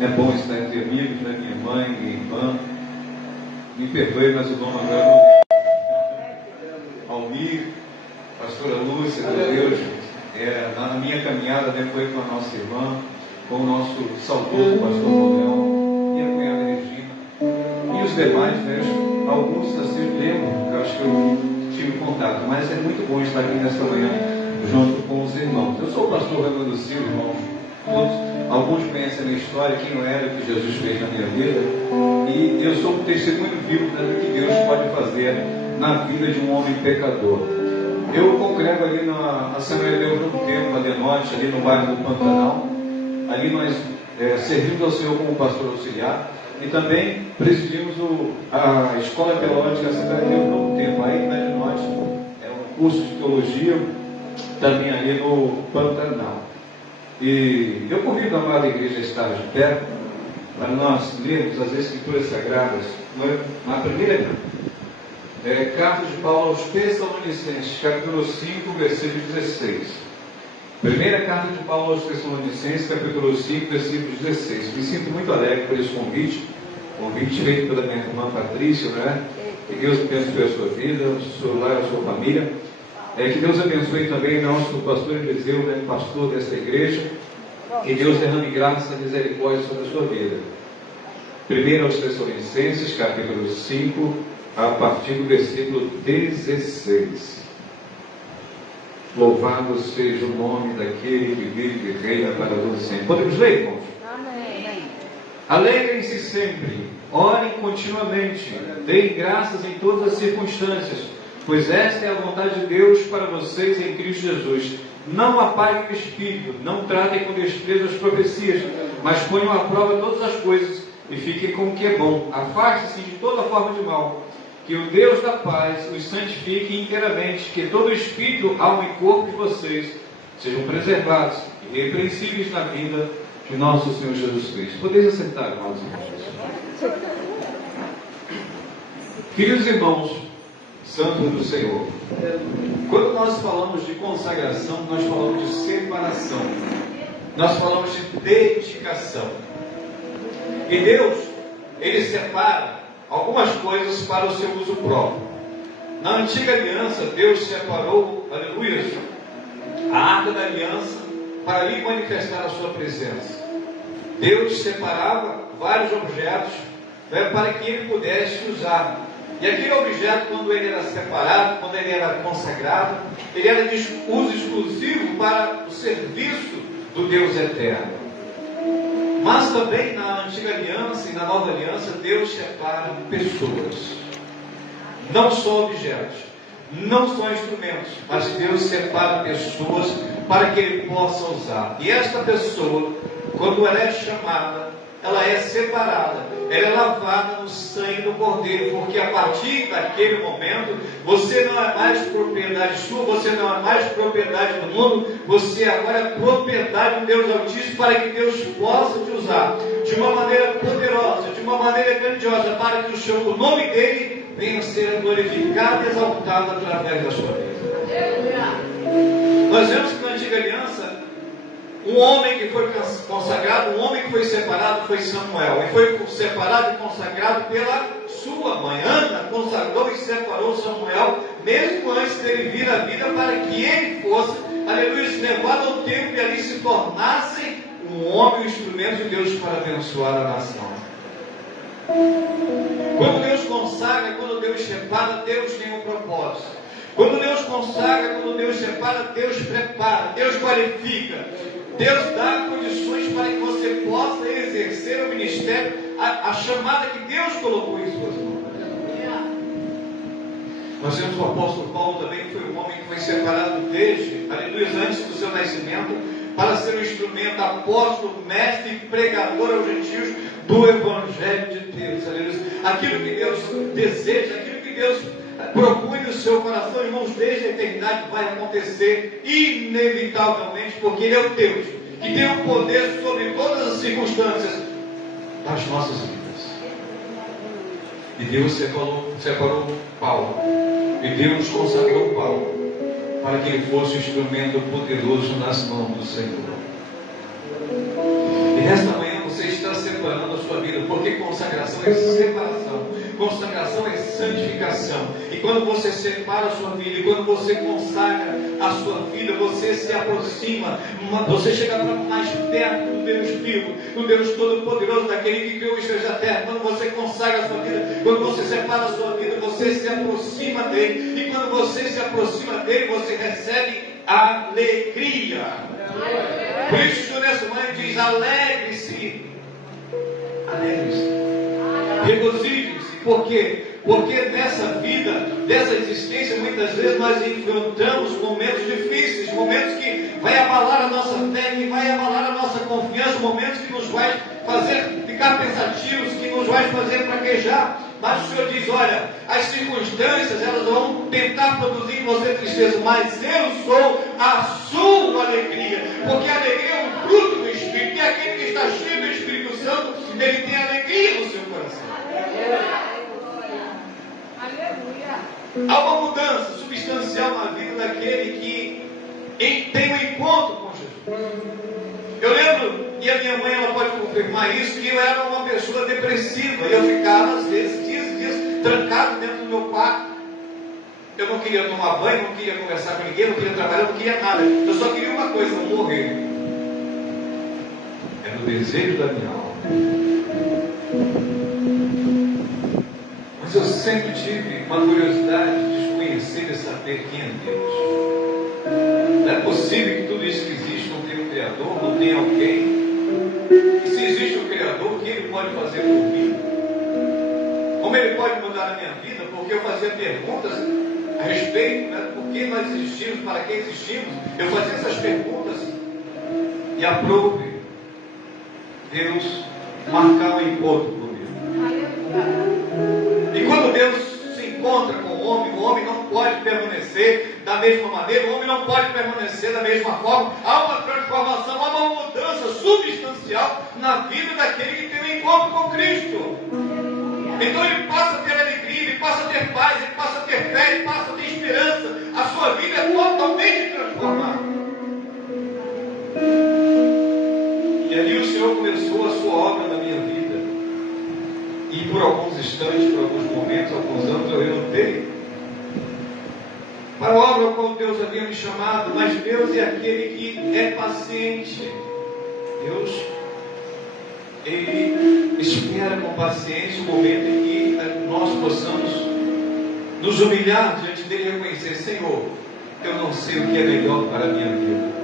É bom estar entre amigos, né? Minha mãe, minha irmã. Me perdoe, mas o nome agora não lembro. Almir, pastora Lúcia, meu Deus. Na minha caminhada, né, foi com a nossa irmã, com o nosso saudoso pastor Rodeão, minha cunhada Regina, e os demais, né? Alguns assim lembro, eu acho que eu tive contato, mas é muito bom estar aqui nesta manhã junto com os irmãos. Eu sou o pastor Raimundo Silva, irmãos. Alguns conhecem a minha história, quem não era, o que Jesus fez na minha vida, e eu sou um testemunho vivo do que Deus pode fazer na vida de um homem pecador. Eu congrego ali na Assembleia de Deus no tempo, ali à noite, ali no bairro do Pantanal. Ali nós servimos ao Senhor como pastor auxiliar e também presidimos a Escola Teológica Assembleia de Deus no tempo. Aí na de nós é um curso de teologia também ali no Pantanal. E eu convido a amada igreja a estar de pé para nós lermos as Escrituras Sagradas. Na primeira carta de Paulo aos Tessalonicenses, capítulo 5, versículo 16. Primeira carta de Paulo aos Tessalonicenses, capítulo 5, versículo 16. Me sinto muito alegre por esse convite feito pela minha irmã Patrícia, né? Que Deus abençoe a sua vida, o seu lar, a sua família. Que Deus abençoe também nosso pastor Eliseu, né? Pastor desta igreja. Que Deus derrame graça e misericórdia sobre a sua vida. Primeiro aos Tessalonicenses, capítulo 5, a partir do versículo 16. Louvado seja o nome daquele que vive e reina para todos sempre. Podemos ler, irmãos? Amém. Alegrem-se sempre, orem continuamente, deem graças em todas as circunstâncias, pois esta é a vontade de Deus para vocês em Cristo Jesus. Não apaguem o espírito, não tratem com desprezo as profecias, mas ponham à prova todas as coisas e fiquem com o que é bom. Afaste-se de toda forma de mal. Que o Deus da paz os santifique inteiramente, que todo espírito, alma e corpo de vocês sejam preservados e irrepreensíveis na vida de nosso Senhor Jesus Cristo. Podeis assentar, amados irmãos. Queridos irmãos, santos do Senhor, quando nós falamos de consagração, nós falamos de separação, nós falamos de dedicação. E Deus, Ele separa algumas coisas para o seu uso próprio. Na antiga aliança, Deus separou, aleluia, a arca da aliança para ali manifestar a sua presença. Deus separava vários objetos, né, para que ele pudesse usar. E aquele objeto, quando ele era separado, quando ele era consagrado, ele era de uso exclusivo para o serviço do Deus eterno. Mas também na antiga aliança e na nova aliança, Deus separa pessoas. Não só objetos, não só instrumentos, mas Deus separa pessoas para que Ele possa usar. E esta pessoa, quando ela é chamada, ela é separada, ela é lavada no sangue do Cordeiro, porque a partir daquele momento, você não é mais propriedade sua, você não é mais propriedade do mundo, você agora é propriedade do Deus Altíssimo, para que Deus possa te usar de uma maneira poderosa, de uma maneira grandiosa, para que o nome dele venha a ser glorificado e exaltado através da sua vida. Nós vemos que na antiga aliança, um homem que foi consagrado, um homem que foi separado foi Samuel. E foi separado e consagrado pela sua mãe. Ana consagrou e separou Samuel, mesmo antes dele vir à vida, para que ele fosse, aleluia, levado ao templo e ali se tornasse um homem, um instrumento de Deus para abençoar a nação. Quando Deus consagra, quando Deus separa, Deus tem um propósito. Quando Deus consagra, quando Deus separa, Deus prepara, Deus qualifica, Deus dá condições para que você possa exercer o ministério, a chamada que Deus colocou em suas mãos. Nós temos o apóstolo Paulo também, que foi um homem que foi separado desde, aleluia, antes do seu nascimento, para ser um instrumento, apóstolo, mestre e pregador aos gentios do Evangelho de Deus. Aleluia. Aquilo que Deus deseja, aquilo que Deus procure no seu coração, irmãos, desde a eternidade vai acontecer inevitavelmente, porque Ele é o Deus que tem o poder sobre todas as circunstâncias das nossas vidas. E Deus separou Paulo, e Deus consagrou Paulo para que ele fosse um instrumento poderoso nas mãos do Senhor. E nesta manhã você está sendo sua vida, porque consagração é separação, consagração é santificação. E quando você separa a sua vida, e quando você consagra a sua vida, você se aproxima, você chega mais perto do Deus vivo, do Deus Todo-Poderoso, daquele que criou os céus e a terra. Quando você consagra a sua vida, quando você separa a sua vida, você se aproxima dele. E quando você se aproxima dele, você recebe alegria. Por isso, nessa manhã diz: alegre-se, alegre-se, regozijem-se. Por quê? Porque nessa vida, dessa existência, muitas vezes nós enfrentamos momentos difíceis, momentos que vai abalar a nossa fé, que vai abalar a nossa confiança, momentos que nos vai fazer ficar pensativos, que nos vai fazer fraquejar. Mas o Senhor diz: olha, as circunstâncias, elas vão tentar produzir em você tristeza, mas eu sou a sua alegria, porque a alegria é um fruto do Espírito, e aquele que está cheio do Espírito Santo, ele tem alegria no seu coração. Há uma mudança substancial na vida daquele que tem um encontro com Jesus. Eu lembro, e a minha mãe ela pode confirmar isso, que eu era uma pessoa depressiva. Eu ficava, às vezes, dias e dias, trancado dentro do meu quarto. Eu não queria tomar banho, não queria conversar com ninguém, não queria trabalhar, não queria nada. Eu só queria uma coisa: morrer. Era o desejo da minha alma. Mas eu sempre tive uma curiosidade de conhecer e saber quem é Deus. Não é possível que tudo isso que existe não tenha um Criador, não tenha alguém. E se existe um Criador, o que Ele pode fazer por mim? Como Ele pode mudar a minha vida? Porque eu fazia perguntas a respeito, né, por que nós existimos, para que existimos. Eu fazia essas perguntas e aprove Deus marcar um encontro comigo. E quando Deus se encontra com o homem não pode permanecer da mesma maneira, o homem não pode permanecer da mesma forma. Há uma transformação, há uma mudança substancial na vida daquele que tem um encontro com Cristo. Então ele passa a ter alegria, ele passa a ter paz, ele passa a ter fé, ele passa a ter esperança. A sua vida é totalmente transformada. E ali o Senhor começou a sua obra na minha vida. E por alguns instantes, por alguns momentos, alguns anos, eu relutei para a obra ao qual Deus havia me chamado. Mas Deus é aquele que é paciente. Deus, Ele espera com paciência o momento em que nós possamos nos humilhar diante dele e reconhecer: Senhor, eu não sei o que é melhor para a minha vida.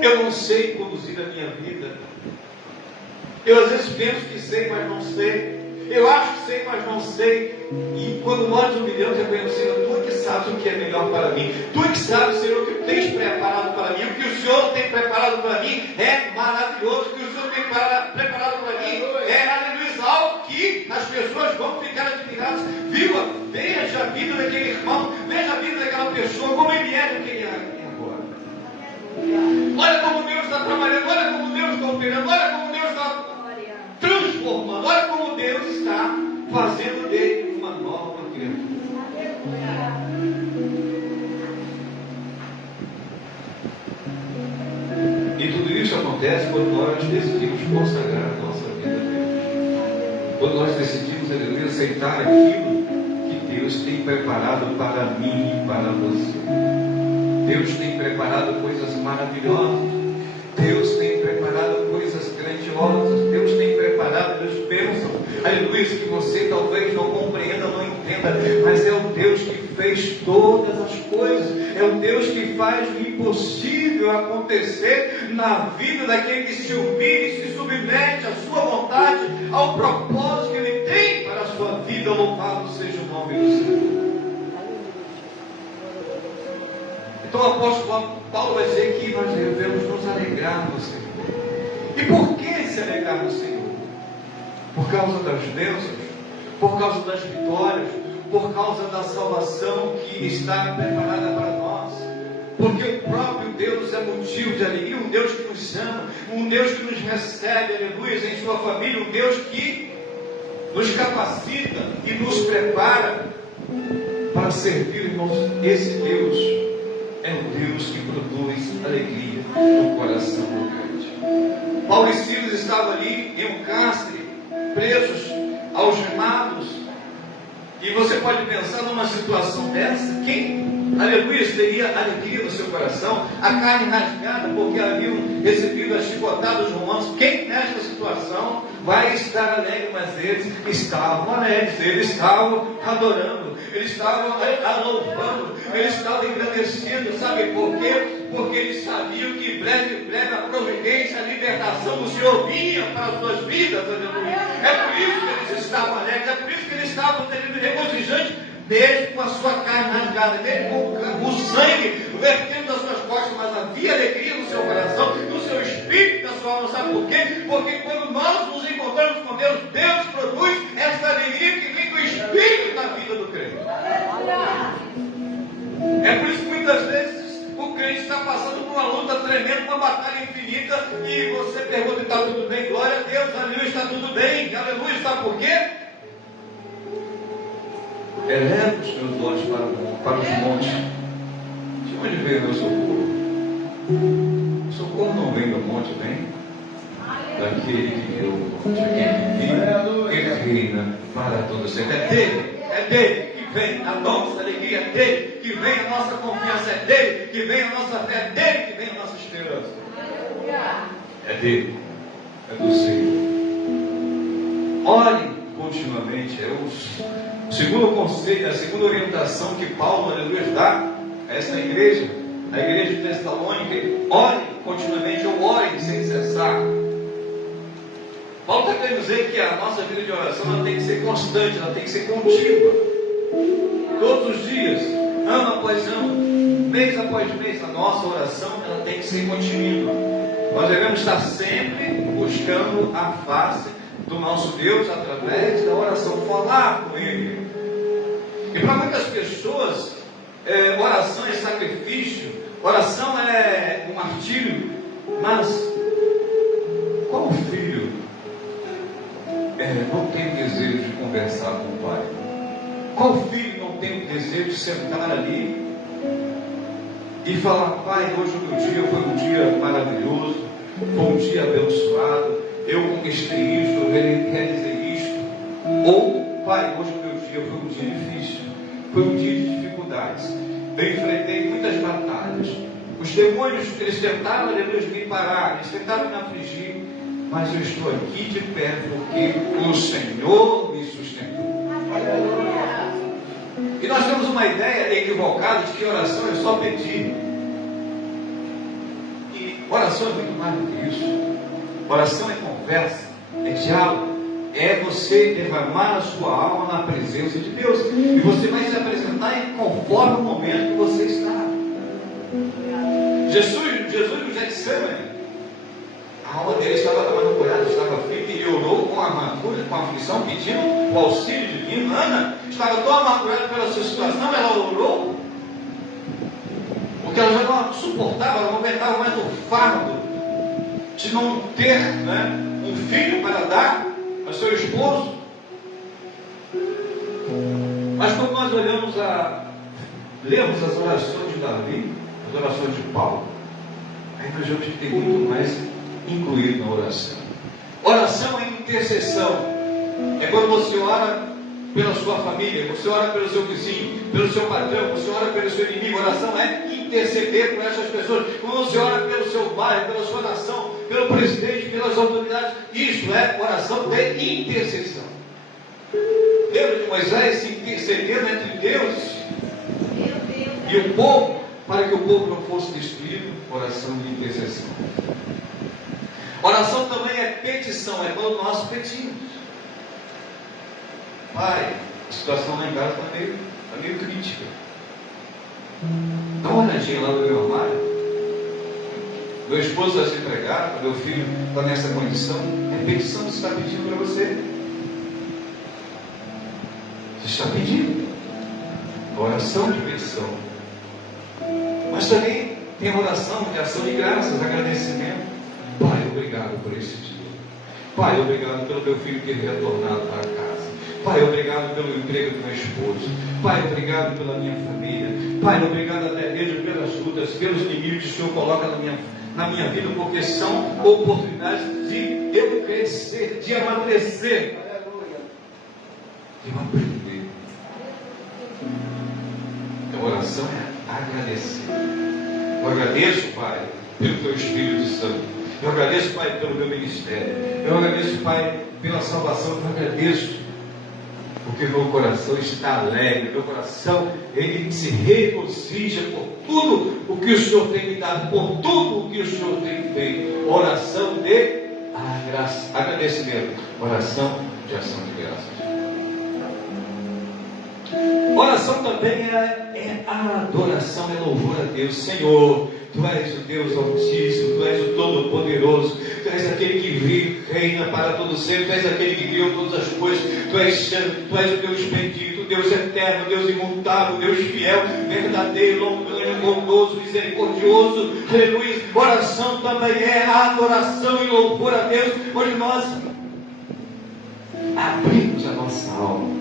Eu não sei conduzir a minha vida. Eu às vezes penso que sei, mas não sei. Eu acho que sei, mas não sei. E quando nós humilhamos, reconhecemos: Senhor, Tu que sabes o que é melhor para mim. Tu que sabes, Senhor, o que tens preparado para mim. O que o Senhor tem preparado para mim é maravilhoso. O que o Senhor tem preparado para mim é, aleluia, algo que as pessoas vão ficar admiradas. Veja a vida daquele irmão, veja a vida daquela pessoa, como ele é do que ele é agora. Olha como Deus está trabalhando, olha como Deus está operando, olha como Deus está transformando, olha como Deus está fazendo dele uma nova criatura. E tudo isso acontece quando nós decidimos consagrar a nossa vida a Deus. Quando nós decidimos, aleluia, aceitar aquilo que Deus tem preparado para mim e para você. Deus tem preparado coisas maravilhosas. Deus tem preparado coisas grandiosas. Deus tem preparado as bênçãos. Aleluia, que você talvez não compreenda, não entenda, mas é o Deus que fez todas as coisas. É o Deus que faz o impossível acontecer na vida daquele que se humilha e se submete à sua vontade, ao propósito que Ele tem para a sua vida. Louvado seja o nome do Senhor. Então o apóstolo Paulo vai dizer que nós devemos nos alegrar no Senhor. E por que se alegrar no Senhor? Por causa das bênçãos, por causa das vitórias, por causa da salvação que está preparada para nós. Porque o próprio Deus é motivo de alegria, um Deus que nos ama, um Deus que nos recebe, aleluia, em sua família, um Deus que nos capacita e nos prepara para servir, irmãos. Esse Deus é um Deus que produz alegria no coração do crente. Paulo e Silas estavam ali em um cárcere, presos, algemados. E você pode pensar numa situação dessa, quem, aleluia, teria alegria no seu coração, a carne rasgada, porque haviam recebido as chicotadas romanas. Quem nesta situação vai estar alegre? Mas eles estavam alegres, eles estavam adorando, eles estavam louvando, eles estavam engrandecendo. Sabe por quê? Porque eles sabiam que breve a providência, a libertação do Senhor vinha para as suas vidas, aleluia. É por isso que eles estavam alegres, é por isso que eles estavam regozijantes, mesmo com a sua carne rasgada, mesmo com o sangue vertendo das suas costas, mas havia alegria no seu coração, no seu espírito, na sua alma. Sabe por quê? Porque quando nós nos encontramos com Deus, Deus produz essa alegria que vem do espírito na vida do crente. É por isso que muitas vezes o crente está passando por uma luta tremenda, uma batalha infinita, e você pergunta: está tudo bem? Glória a Deus, aleluia, está tudo bem, aleluia. Sabe por quê? Eleva os meus olhos para os montes. De onde veio o meu socorro? O socorro não vem do monte, vem daquele que deu o monte, aquele que reina para todo sempre. É dele que vem a nossa alegria, é dele que vem a nossa confiança, é dele que vem a nossa fé, é dele que vem a nossa esperança. É dele, é do Senhor. Ore continuamente. O segundo conselho, a segunda orientação que Paulo, aleluia, dá a esta igreja, a igreja de Tessalônica: ore continuamente, ou ore sem cessar. Paulo está querendo dizer que a nossa vida de oração ela tem que ser constante, ela tem que ser contínua. Todos os dias, ano após ano, mês após mês, a nossa oração ela tem que ser contínua. Nós devemos estar sempre buscando a face do nosso Deus através da oração, falar com Ele. E para muitas pessoas, oração é sacrifício, oração é um martírio. Mas qual filho não tem desejo de conversar com o pai? Qual filho não tem o desejo de sentar ali e falar: pai, hoje o meu dia foi um dia maravilhoso, foi um dia abençoado, eu conquistei isto, eu realizei isto. Ou: pai, hoje o meu dia foi um dia difícil, foi um dia de dificuldades, eu enfrentei muitas batalhas, os demônios, eles tentaram, aleluia, me parar, eles tentaram me afligir, mas eu estou aqui de pé porque o Senhor me sustentou. E nós temos uma ideia equivocada de que oração é só pedir. E oração é muito mais do que isso. Oração é conversa, é diálogo, é você derramar a sua alma na presença de Deus. E você vai se apresentar conforme o momento que você está. Jesus no Getsemane, a alma dele estava amargurada, estava aflita, e orou com amargura, com aflição, pedindo o auxílio divino. Ana estava tão amargurada pela sua situação, ela orou, porque ela já não suportava, ela não aguentava mais o fardo de não ter, um filho para dar ao seu esposo. Mas quando nós lemos as orações de Davi, as orações de Paulo, aí nós vemos que tem muito mais incluído na oração. Oração é intercessão. É quando você ora pela sua família, você ora pelo seu vizinho, pelo seu patrão, você ora pelo seu inimigo. Oração é interceder por essas pessoas. Quando você ora pelo seu bairro, pela sua nação, pelo presidente, pelas autoridades, isso é oração de intercessão. Lembra de Moisés se intercedendo entre Deus e o povo, para que o povo não fosse destruído? Oração de intercessão. Oração também é petição, é quando nós pedimos. Pai, a situação lá em casa está meio crítica. Dá uma olhadinha lá no meu armário. Meu esposo vai se entregar, meu filho está nessa condição. É petição que você está pedindo para você. Você está pedindo. Oração de petição. Mas também tem a oração de ação de graças, agradecimento. Pai, obrigado por esse dia. Pai, obrigado pelo meu filho que é retornado para casa. Pai, obrigado pelo emprego do meu esposo. Pai, obrigado pela minha família. Pai, obrigado até mesmo pelas lutas, pelos limites que o Senhor coloca na minha vida, porque são oportunidades de eu crescer, de amadurecer. eu aprendi. Então, oração é agradecer. Eu agradeço, Pai, pelo Teu Espírito Santo. Eu agradeço, Pai, pelo meu ministério. Eu agradeço, Pai, pela salvação. Eu agradeço porque meu coração está alegre. Meu coração, ele se regozija por tudo o que o Senhor tem me dado, por tudo o que o Senhor tem feito. Oração de agradecimento. Oração de ação de graças. Oração também é adoração, é louvor a Deus. Senhor, Tu és o Deus Altíssimo, Tu és o Todo-Poderoso, Tu és aquele que vive, reina para todo sempre, Tu és aquele que criou todas as coisas, Tu és santo, Tu és o Deus bendito, Deus eterno, Deus imutável, Deus fiel, verdadeiro, longânimo, bondoso, misericordioso. Aleluia. Oração também é adoração e louvor a Deus, onde nós abrimos a nossa alma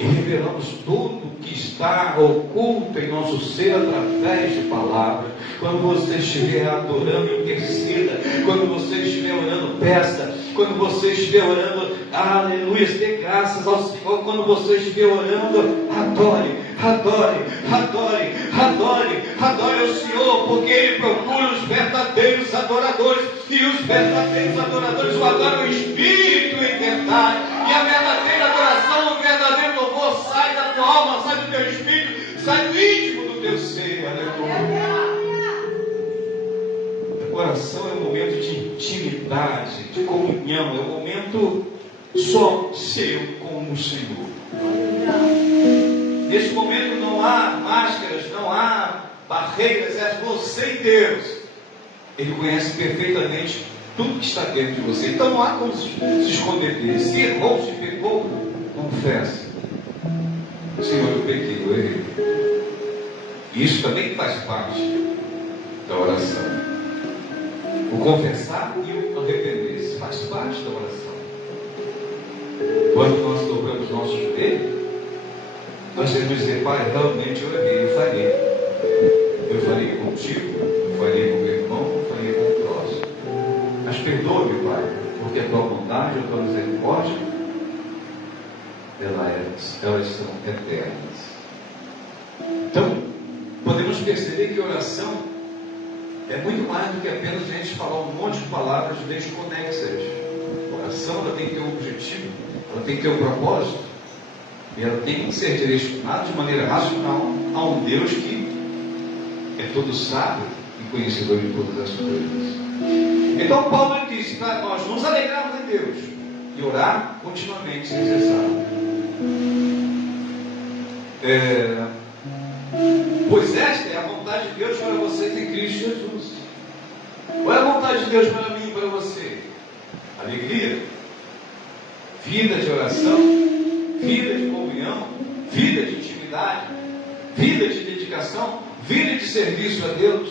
e revelamos tudo que está oculto em nosso ser através de palavras. Quando você estiver adorando, interceda. Quando você estiver orando, peça. Quando você estiver orando, aleluia, dê graças ao Senhor. Quando você estiver orando, adore, adore, adore, adore, adore ao Senhor, porque Ele procura os verdadeiros adoradores, e os verdadeiros adoradores o adoram em espírito e em verdade. E a verdadeira adoração, o verdadeiro louvor sai da tua alma, sai do teu espírito, sai do íntimo do teu ser. Aleluia. A oração é um momento de intimidade, de comunhão, é um momento só seu com o Senhor. Nesse momento não há máscaras, não há barreiras, é você e Deus. Ele conhece perfeitamente tudo que está dentro de você. Então não há como se esconder dele. Se errou, se pecou, confesse. Senhor, eu pequei, eu errei. Isso também faz parte da oração. O confessar e o arrepender-se faz parte da oração. Quando nós dobramos nosso joelho, nós temos que dizer: Pai, realmente eu errei, eu falhei. Eu falhei contigo, eu falhei com meu irmão, eu falhei com o próximo. Mas perdoa-me, Pai, porque a tua bondade, a tua misericórdia, elas são eternas. Então, podemos perceber que oração é muito mais do que apenas a gente falar um monte de palavras desconexas. A oração, ela tem que ter um objetivo, ela tem que ter um propósito, e ela tem que ser direcionada de maneira racional a um Deus que é todo sábio e conhecedor de todas as coisas. Então Paulo disse para nós nos alegrarmos em Deus e orar continuamente sem cessar. Pois esta é a vontade de Deus para vocês em Cristo Jesus. Qual é a vontade de Deus para mim e para você? Alegria, vida de oração, vida de comunhão, vida de intimidade, vida de dedicação, vida de serviço a Deus.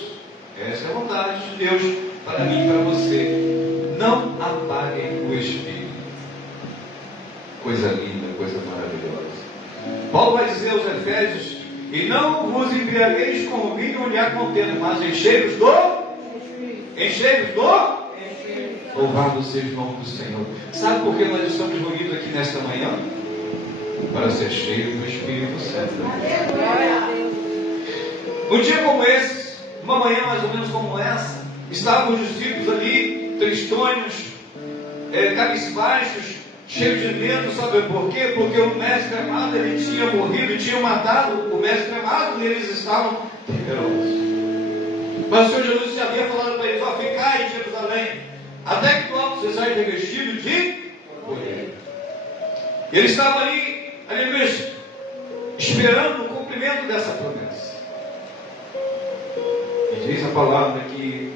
Essa é a vontade de Deus para mim e para você. Não apaguem o Espírito. Coisa linda, coisa maravilhosa. Paulo vai dizer aos Efésios: e não vos embriagueis com o vinho onde há contenda, mas enchei-vos do louvado seja o nome do Senhor. Sabe por que nós estamos reunidos aqui nesta manhã? Para ser cheios do Espírito Santo. Um dia como esse, uma manhã mais ou menos como essa, estavam os discípulos ali, tristonhos, cabisbaixos, cheios de medo. Sabe por quê? Porque o mestre amado, ele tinha morrido e tinha matado o mestre amado, e eles estavam temerosos. Mas o Senhor Jesus já havia falado para eles: ficai em Jerusalém, até que do alto você saia revestido de poder. E eles estavam ali, esperando o cumprimento dessa promessa. E diz a palavra que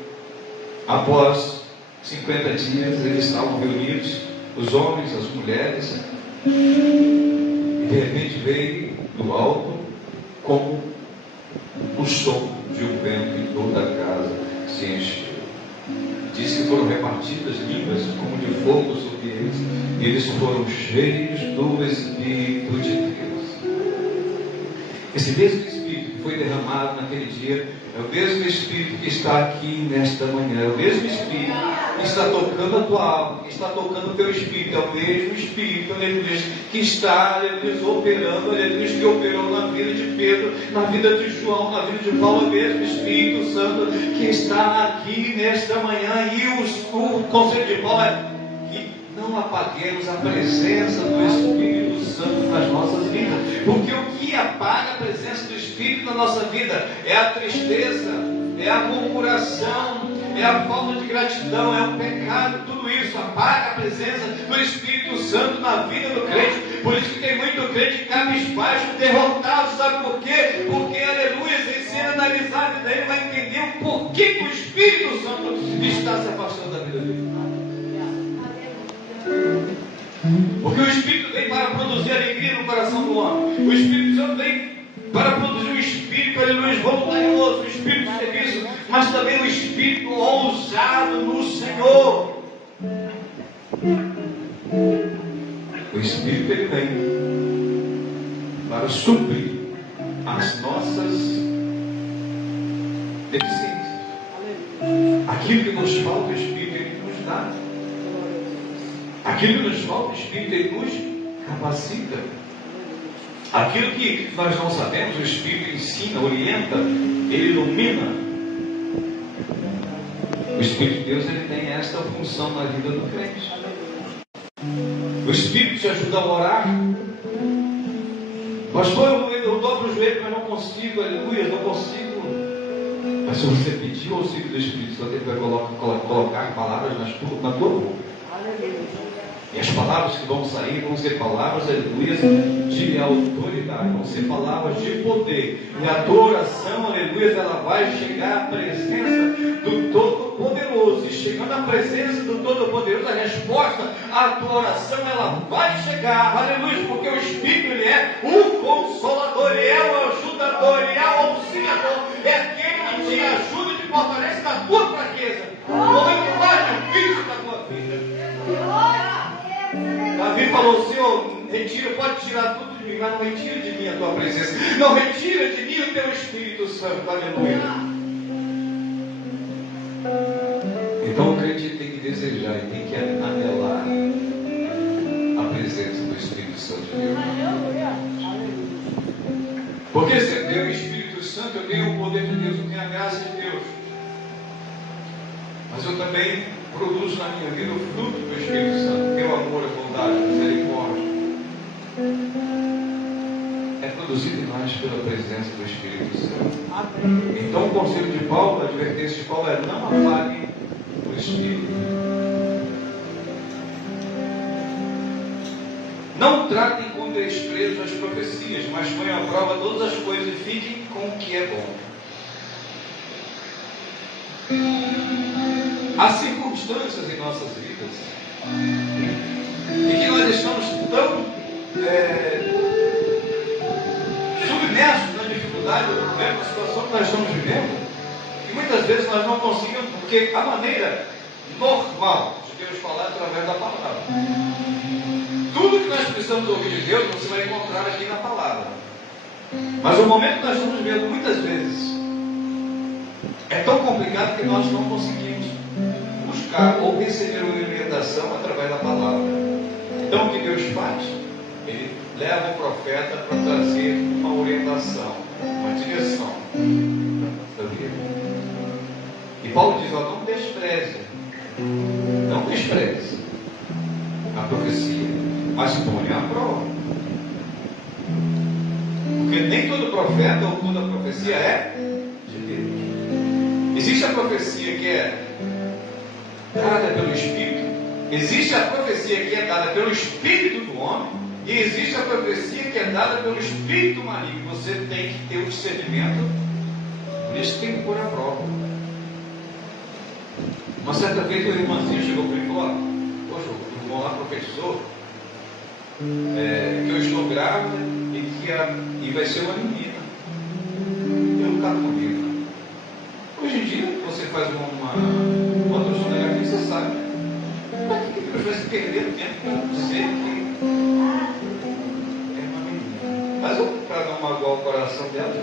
após 50 dias eles estavam reunidos, os homens, as mulheres, e de repente veio do alto como o som de um vento, e toda a casa se encheu. Diz que foram repartidas línguas como de fogo sobre eles, e eles foram cheios do Espírito de Deus. Esse mesmo Espírito que foi derramado naquele dia é o mesmo Espírito que está aqui nesta manhã, é o mesmo Espírito está tocando a tua alma, que está tocando o teu espírito. É o mesmo Espírito, aleluia, que está, aleluia, operando, aleluia, que operou na vida de Pedro, na vida de João, na vida de Paulo. É o mesmo Espírito Santo que está aqui nesta manhã. E o conselho de Paulo é que não apaguemos a presença do Espírito Santo nas nossas vidas, porque o que apaga a presença do Espírito na nossa vida é a tristeza, é a murmuração, é a falta de gratidão, é o pecado. Tudo isso apaga a presença do Espírito Santo na vida do crente. Por isso que tem muito crente cabisbaixo, derrotado. Sabe por quê? Porque, aleluia, se ele analisar a vida dele, vai entender o porquê que o Espírito Santo está se afastando da vida dele. Porque o Espírito vem para produzir alegria no coração do homem. O Espírito Santo vem para produzir um espírito, aleluia, voluntarioso, um espírito de serviço, mas também um espírito ousado no Senhor. O Espírito, ele vem para suprir as nossas deficiências. Aquilo que nos falta, o Espírito, ele nos dá. Aquilo que nos falta, o Espírito, ele nos capacita. Aquilo que nós não sabemos, o Espírito ensina, orienta, ele ilumina. O Espírito de Deus, ele tem esta função na vida do crente. O Espírito te ajuda a orar. Pastor, eu dobro o joelho, mas não consigo, aleluia, não consigo. Mas se você pedir o auxílio do Espírito Santo, ele vai colocar palavras na tua boca. E as palavras que vão sair vão ser palavras, aleluia, de autoridade, vão ser palavras de poder. E a tua oração, aleluia, ela vai chegar à presença do Todo-Poderoso. E chegando à presença do Todo-Poderoso, a resposta à tua oração, ela vai chegar, aleluia, porque o Espírito, ele é o Consolador, ele é o ajudador, ele é o auxiliador, é aquele que te ajuda e te fortalece na tua fraqueza, no momento mais difícil da tua vida. Davi falou: Senhor, retira, pode tirar tudo de mim, mas não retira de mim a tua presença, não retira de mim o teu Espírito Santo, aleluia. Então o crente tem que desejar e tem que anelar a presença do Espírito Santo de Deus. Porque se eu tenho o Espírito Santo, eu tenho o poder de Deus, eu tenho a graça de Deus, mas eu também produzo na minha vida o fruto do Espírito Santo, que é o amor, a bondade, a misericórdia. É produzido em nós pela presença do Espírito Santo. Então o conselho de Paulo, a advertência de Paulo é: não apague o Espírito. Não tratem com desprezo as profecias, mas ponham à prova todas as coisas e fiquem com o que é bom. Há circunstâncias em nossas vidas em que nós estamos tão submersos na dificuldade, no problema, na situação que nós estamos vivendo, que muitas vezes nós não conseguimos, porque a maneira normal de Deus falar é através da palavra. Tudo que nós precisamos ouvir de Deus, você vai encontrar aqui na palavra. Mas o momento que nós estamos vivendo, muitas vezes, é tão complicado que nós não conseguimos buscar ou receber uma orientação através da palavra. Então o que Deus faz? Ele leva o profeta para trazer uma orientação, uma direção. Sabia? E Paulo diz: não despreze a profecia, mas ponha à prova. Porque nem todo profeta ou toda profecia é de Deus. Existe a profecia que é dada pelo Espírito, existe a profecia que é dada pelo Espírito do homem, e existe a profecia que é dada pelo Espírito maligno. Você tem que ter o discernimento, por isso tem que pôr à prova. Uma certa vez o irmãzinho chegou para mim e falou: poxa, o irmão lá profetizou que eu estou grávida e vai ser uma menina. Eu não estava comigo. Hoje em dia, você faz uma ultrassonografia, você sabe. Mas que Deus vai se perder tempo para dizer que é uma menina? Mas para não magoar o coração dela,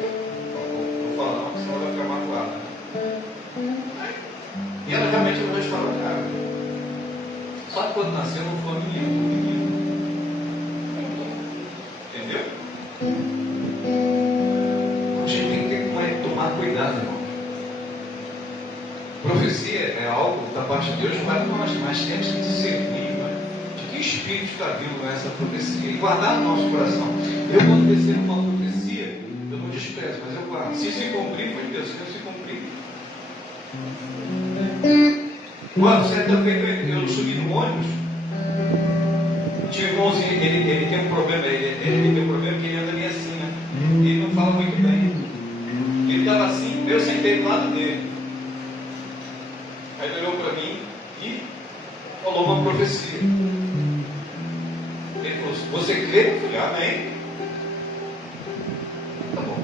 não vou falar não, porque senão ela vai ficar magoada. E ela realmente não estava grávida. Só que quando nasceu não foi um menino. Entendeu? A gente tem que tomar cuidado, irmão. Profecia é algo da parte de Deus para nós, mas temos que discernir, né? De que espírito está vindo essa profecia e guardar no nosso coração. Eu, quando recebo uma profecia, eu não desprezo, mas eu guardo. Se cumprir, foi Deus, se se cumprir. Quando certa vez eu subi no ônibus, tinha um irmãozinho, ele tem um problema, ele tem um problema que ele anda meio assim, né? Ele não fala muito bem. Ele estava assim, eu sentei do lado dele. Aí ele olhou para mim e falou uma profecia. Ele falou: você crê? Eu falei: amém. Tá bom.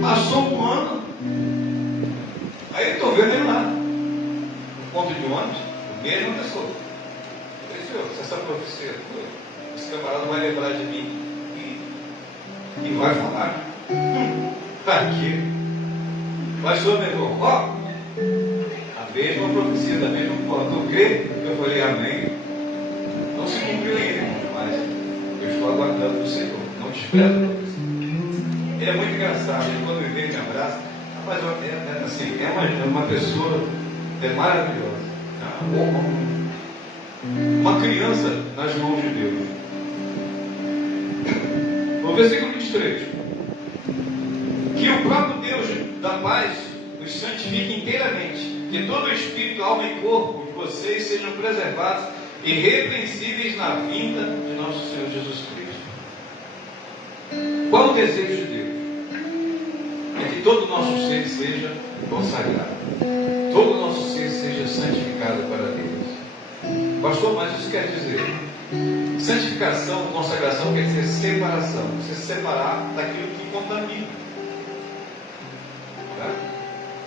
Passou um ano. Aí eu estou vendo ele lá, no ponto de ônibus, mesma pessoa. Eu falei: se essa profecia foi, esse camarada vai lembrar de mim e vai falar. Aqui. Mas meu irmão, ó, a mesma profecia da mesma forma. Tu crê? Eu falei: amém. Não se cumpriu ainda, irmão, mas eu estou aguardando do Senhor. Não te espero a profecia. Ele é muito engraçado. Ele, quando me vê, me abraça. Mas assim, é uma pessoa maravilhosa. Uma criança nas mãos de Deus. No versículo 23. Que o próprio Deus da paz os santifique inteiramente. Que todo o espírito, alma e corpo de vocês sejam preservados e irrepreensíveis na vinda de nosso Senhor Jesus Cristo. Qual o desejo de Deus? É que todo o nosso ser seja consagrado. Todo o nosso ser seja santificado para Deus. Pastor, mas isso quer dizer, santificação, consagração quer dizer separação. Você se separar daquilo que contamina. Tá?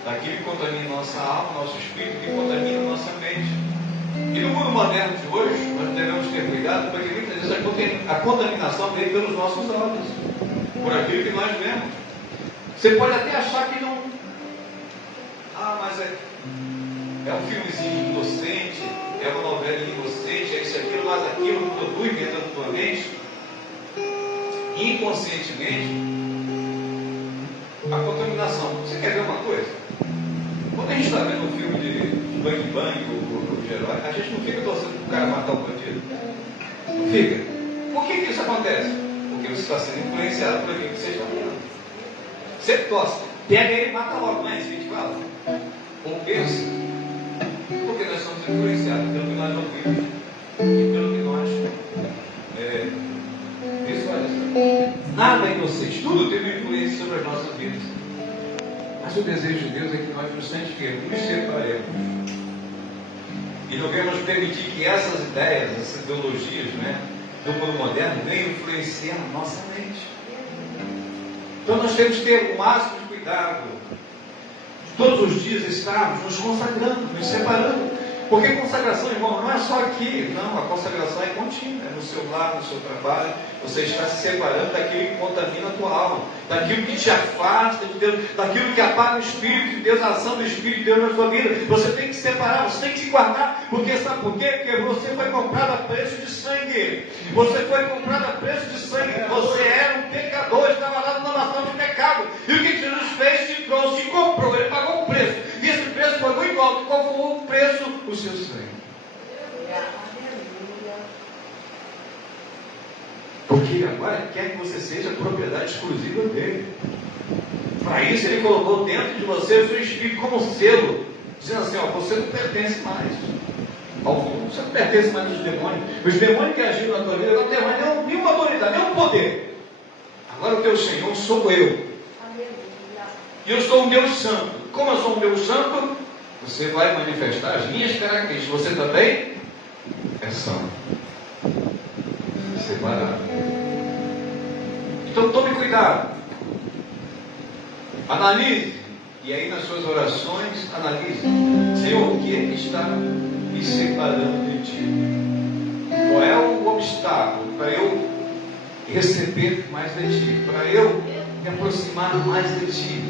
Daquilo que contamina nossa alma, nosso espírito, que contamina nossa mente. E no mundo moderno de hoje, nós devemos ter cuidado, porque muitas vezes a contaminação vem pelos nossos olhos, por aquilo que nós vemos. Você pode até achar que não. Mas é um filmezinho inocente, é uma novela inocente, é isso, aquilo, mas aquilo produz dentro da tua mente, inconscientemente, a contaminação. Você quer ver uma coisa? Quando a gente está vendo um filme de Bang Bang, ou de herói, a gente não fica torcendo para o cara matar o bandido. Não fica. Por que isso acontece? Porque você está sendo influenciado por aquilo que você está vendo. Você torce, pega ele e mata logo, não é isso que a gente fala? Ou pensa, porque nós somos influenciados pelo que nós ouvimos e pelo que nós visualizamos. Nada é inocente, tudo tem uma influência sobre as nossas vidas. Mas o desejo de Deus é que nós nos santifiquemos, nos separemos. E não devemos permitir que essas ideias, essas ideologias, do mundo moderno venham influenciar a nossa mente. Então nós temos que ter o máximo de cuidado. Todos os dias estarmos nos consagrando, nos separando. Porque consagração, irmão, não é só aqui. Não, a consagração é contínua. É no seu lar, no seu trabalho. Você está se separando daquilo que contamina a tua alma. Daquilo que te afasta de Deus. Daquilo que apaga o Espírito de Deus, a ação do Espírito de Deus na sua vida. Você tem que se separar, você tem que se guardar. Porque sabe por quê? Porque você foi comprado a preço de sangue. Você foi comprado a preço de sangue. Você era um pecador, estava lá numa nação de pecado. E o que Jesus fez? Te trouxe, te comprou. Ele pagou um preço. E esse preço foi muito alto. Qual foi o preço? O seu sangue. Porque ele agora quer que você seja propriedade exclusiva dele. Para isso ele colocou dentro de você o seu espírito como selo, dizendo assim: você não pertence mais ao mundo, você não pertence mais aos demônios. Os demônios que agiram na tua vida não têm mais nenhuma autoridade, nenhum poder. Agora o teu Senhor sou eu. E eu sou um Deus santo. Como eu sou um Deus santo, você vai manifestar as minhas características. Você também é santo. Separado. Então tome cuidado. Analise. E aí nas suas orações, analise. Senhor, o que é que está me separando de ti? Qual é o obstáculo para eu receber mais de ti? Para eu me aproximar mais de ti?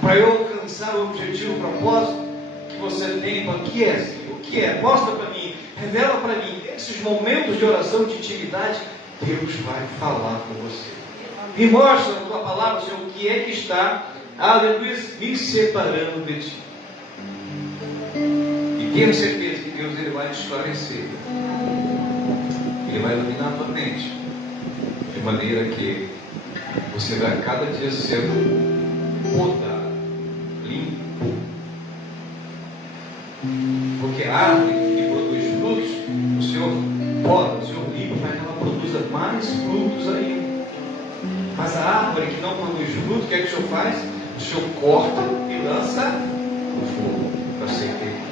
Para eu alcançar o objetivo, o propósito que você tem, o que é, Senhor? O que é? Mostra para mim, revela para mim. Esses momentos de oração, de intimidade, Deus vai falar com você. Me mostra na tua palavra, Senhor, o que é que está, aleluia, me separando de ti. E tenho certeza que Deus ele vai te esclarecer. Ele vai iluminar a tua mente, de maneira que você vai a cada dia sendo podado, limpo. Porque a árvore que produz frutos, o Senhor poda, o Senhor limpa para que ela produza mais frutos ainda. Mas a árvore que não produz fruto, o que é que o Senhor faz? O Senhor corta e lança no fogo para ser queimado.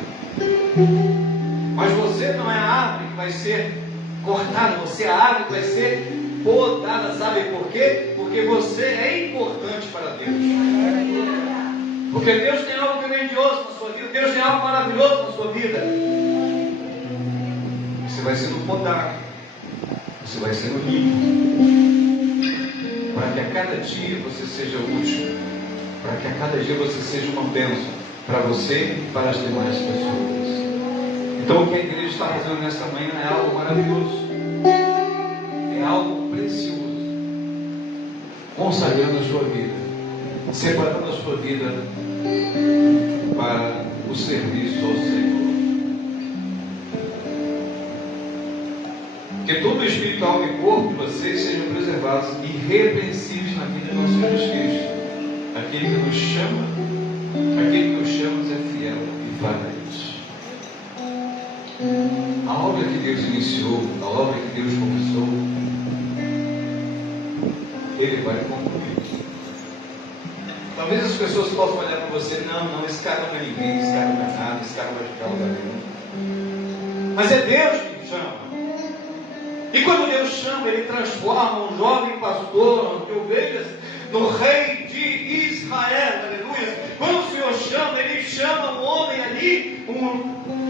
Mas você não é a árvore que vai ser cortada, você é a árvore que vai ser podada. Sabe por quê? Porque você é importante para Deus. Porque Deus tem algo grandioso na sua vida, Deus tem algo maravilhoso na sua vida. Você vai sendo podado, você vai sendo limpo, para que a cada dia você seja útil, para que a cada dia você seja uma bênção para você e para as demais pessoas. Então o que a igreja está fazendo nesta manhã é algo maravilhoso, é algo precioso, consagrando a sua vida, separando a sua vida para o serviço ao Senhor. Que todo o espírito, alma e corpo de vocês sejam preservados irrepreensíveis na vida de nosso Jesus Cristo. Aquele que nos chama é fiel e fará isso. A obra que Deus iniciou, a obra que Deus começou, Ele vai concluir. Talvez as pessoas possam olhar para você, não, esse cara não é ninguém, esse cara não é nada, esse cara não vai ficar lugar nenhum. Mas é Deus que me chama. E quando Deus chama, Ele transforma um jovem pastor de ovelhas no rei de Israel, aleluia. Quando o Senhor chama, Ele chama um homem ali,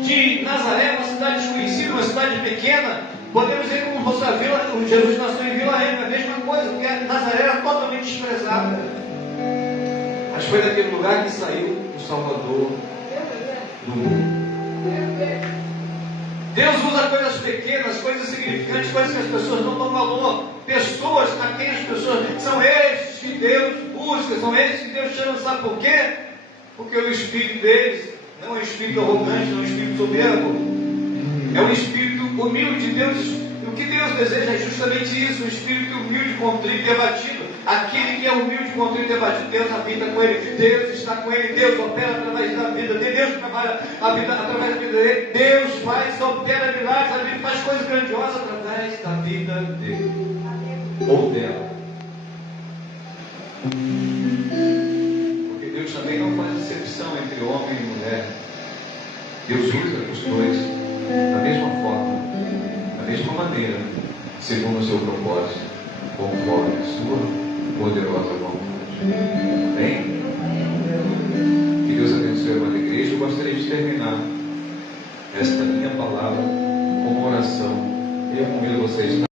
de Nazaré, uma cidade desconhecida, uma cidade pequena. Podemos dizer como fosse a vila, Jesus nasceu em Vila Reina, a mesma coisa, porque Nazaré era totalmente desprezada. Mas foi daquele lugar que saiu o Salvador do mundo. Deus usa coisas pequenas, coisas insignificantes, coisas que as pessoas não dão valor. Pessoas a quem as pessoas são estes que Deus busca, são estes que Deus chama, sabe por quê? Porque o espírito deles não é um espírito arrogante, não é um espírito soberbo, é um espírito humilde de Deus. O que Deus deseja é justamente isso, um espírito humilde, contrito e abatido. Aquele que é humilde, contrito e abatido, Deus habita com ele, Deus está com ele, Deus opera através da vida dele, Deus trabalha a vida através da vida dele, Deus opera milagres, Ele faz coisas grandiosas através da vida dele ou dela. Porque Deus também não faz exceção entre homem e mulher. Deus usa os dois da mesma forma, da mesma maneira, segundo o seu propósito, conforme a sua poderosa vontade. Amém? Que Deus abençoe a amada igreja. Eu gostaria de terminar esta minha palavra com uma oração. Eu convido vocês